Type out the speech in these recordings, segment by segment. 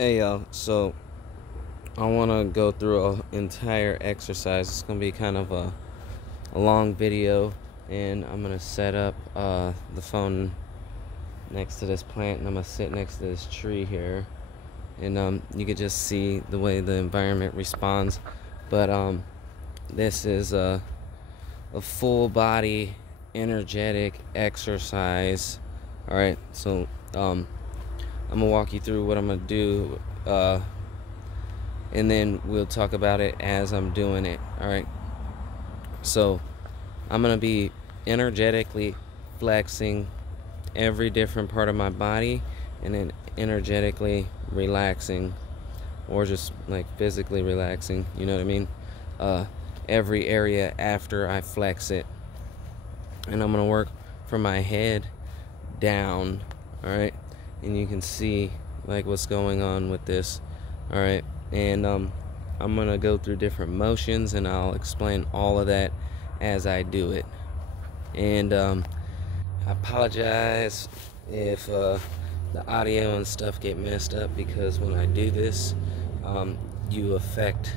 Hey y'all, so I want to go through an entire exercise. It's going to be kind of a long video, and I'm going to set up the phone next to this plant, and I'm going to sit next to this tree here, and you can just see the way the environment responds. But this is a full body energetic exercise. All right, so I'm going to walk you through what I'm going to do. And then we'll talk about it as I'm doing it. All right, so I'm gonna be energetically flexing every different part of my body, and then energetically relaxing, or just like physically relaxing, you know what I mean, every area after I flex it. And I'm gonna work from my head down. All right, and you can see like what's going on with this. All right, and I'm gonna go through different motions, and I'll explain all of that as I do it. And I apologize if the audio and stuff get messed up, because when I do this, you affect,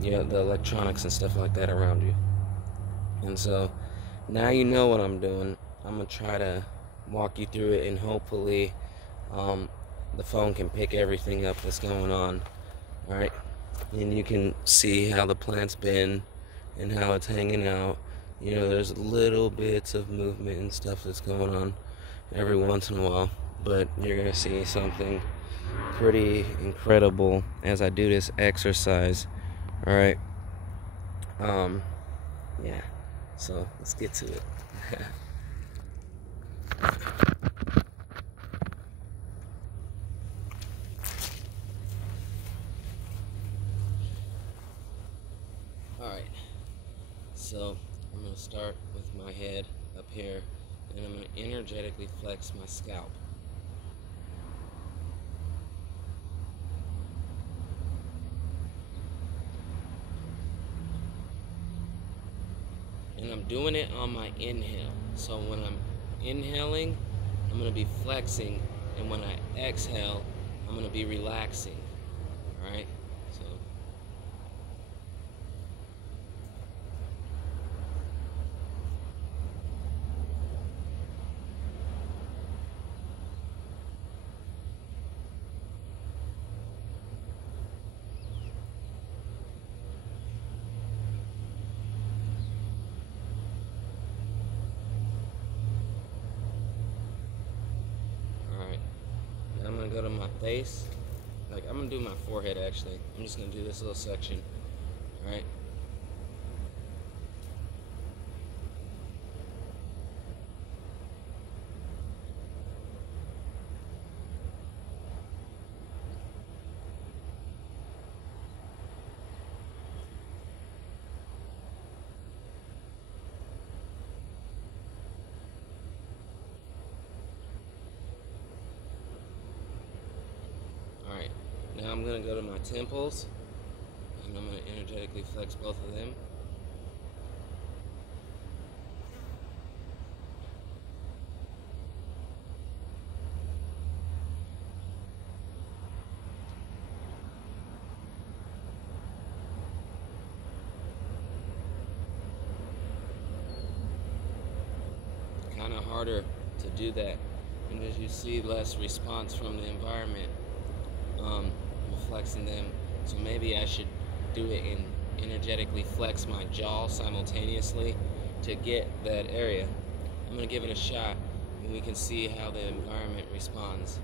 the electronics and stuff like that around you. And so now you know what I'm doing. I'm gonna try to walk you through it, and hopefully the phone can pick everything up that's going on. All right, and you can see how the plant's been and how it's hanging out. There's little bits of movement and stuff that's going on every once in a while, but you're gonna see something pretty incredible as I do this exercise. All right, yeah, so let's get to it. Alright, so I'm going to start with my head up here, and I'm going to energetically flex my scalp. And I'm doing it on my inhale. So when I'm inhaling, I'm going to be flexing, and when I exhale, I'm going to be relaxing. Alright, so alright, now I'm going to go to my face. Like, I'm going to do my forehead actually. I'm just going to do this little section. Alright. Alright, now I'm going to go to my temples, and I'm going to energetically flex both of them. Kind of harder to do that, and as you see, less response from the environment. Flexing them, so maybe I should do it and energetically flex my jaw simultaneously to get that area. I'm gonna give it a shot, and we can see how the environment responds.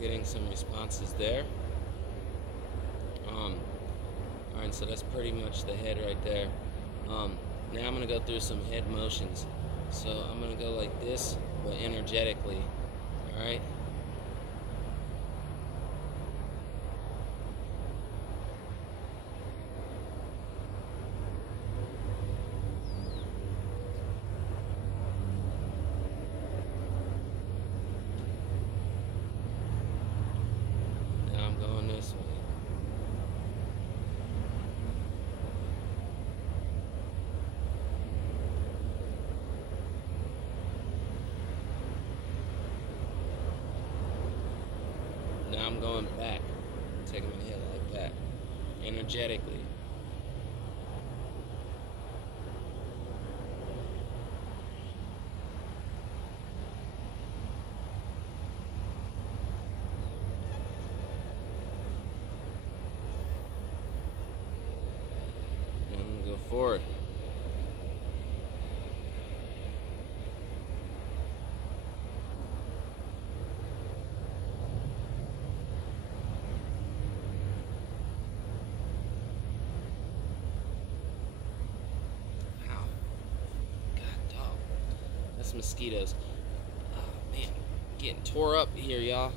Getting some responses there. Alright, so that's pretty much the head right there. Now I'm going to go through some head motions. So I'm going to go like this, but energetically. Alright? I'm going back, taking my head like that, energetically. And go forward. That's mosquitoes. Oh man, getting tore up here, y'all.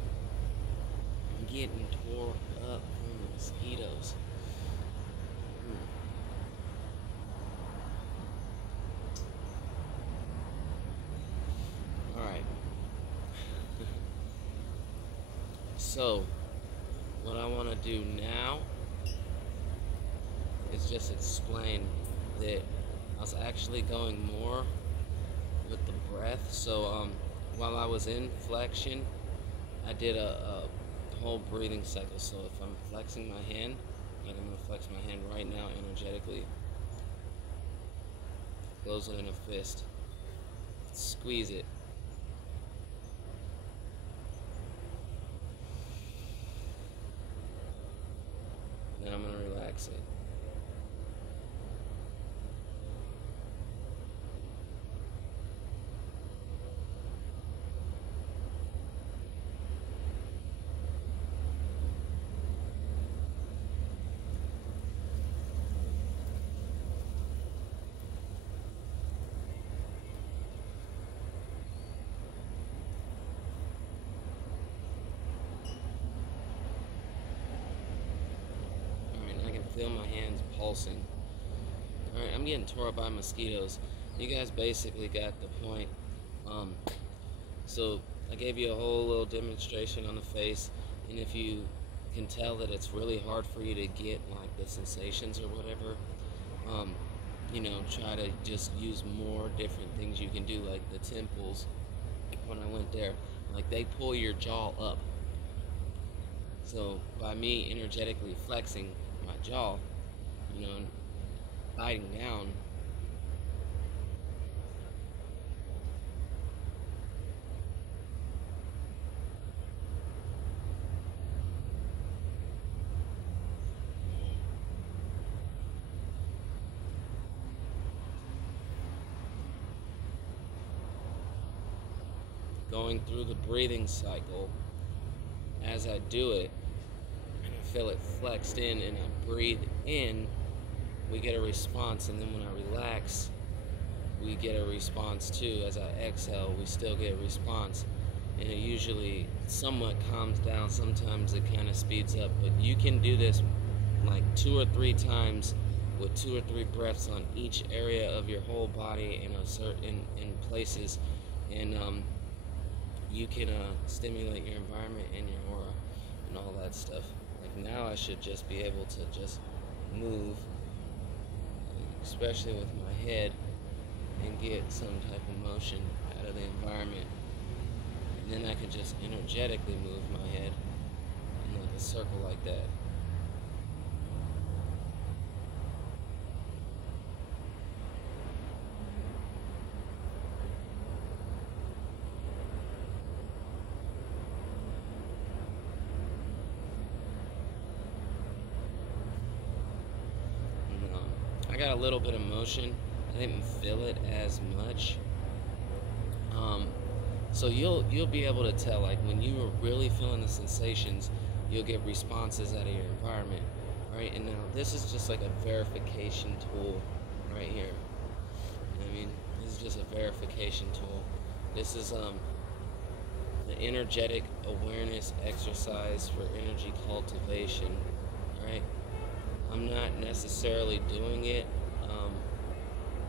I'm getting tore up from mosquitoes. Alright. So, what I want to do now is just explain that I was actually going more with the breath. So while I was in flexion, I did a whole breathing cycle. So if I'm flexing my hand, like I'm gonna flex my hand right now energetically, close it in a fist, squeeze it. Then I'm gonna relax it. Feel my hands pulsing. Alright, I'm getting tore up by mosquitoes. You guys basically got the point. So I gave you a whole little demonstration on the face, and if you can tell that it's really hard for you to get like the sensations or whatever, you know, try to just use more different things you can do, like the temples. When I went there, like they pull your jaw up. So by me energetically flexing my jaw, you know, biting down, going through the breathing cycle. As I do it, and I feel it flexed in, and I breathe in, we get a response, and then when I relax, we get a response too. As I exhale, we still get a response, and it usually somewhat calms down. Sometimes it kind of speeds up, but you can do this like 2 or 3 times with 2 or 3 breaths on each area of your whole body in a certain in places, and you can stimulate your environment and your aura and all that stuff. Like now I should just be able to just move, especially with my head, and get some type of motion out of the environment. And then I can just energetically move my head in like a circle like that. I got a little bit of motion. I didn't feel it as much. So you'll be able to tell, like when you are really feeling the sensations, you'll get responses out of your environment, right? And now this is just like a verification tool right here. You know what I mean, this is just a verification tool. This is the energetic awareness exercise for energy cultivation, right? I'm not necessarily doing it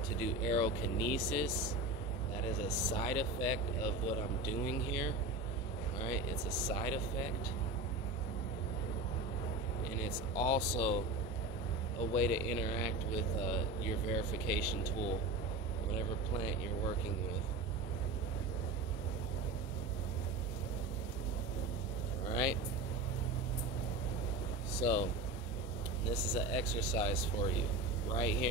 to do aerokinesis. That is a side effect of what I'm doing here. Alright, it's a side effect. And it's also a way to interact with your verification tool, whatever plant you're working with. Alright? So this is an exercise for you right here.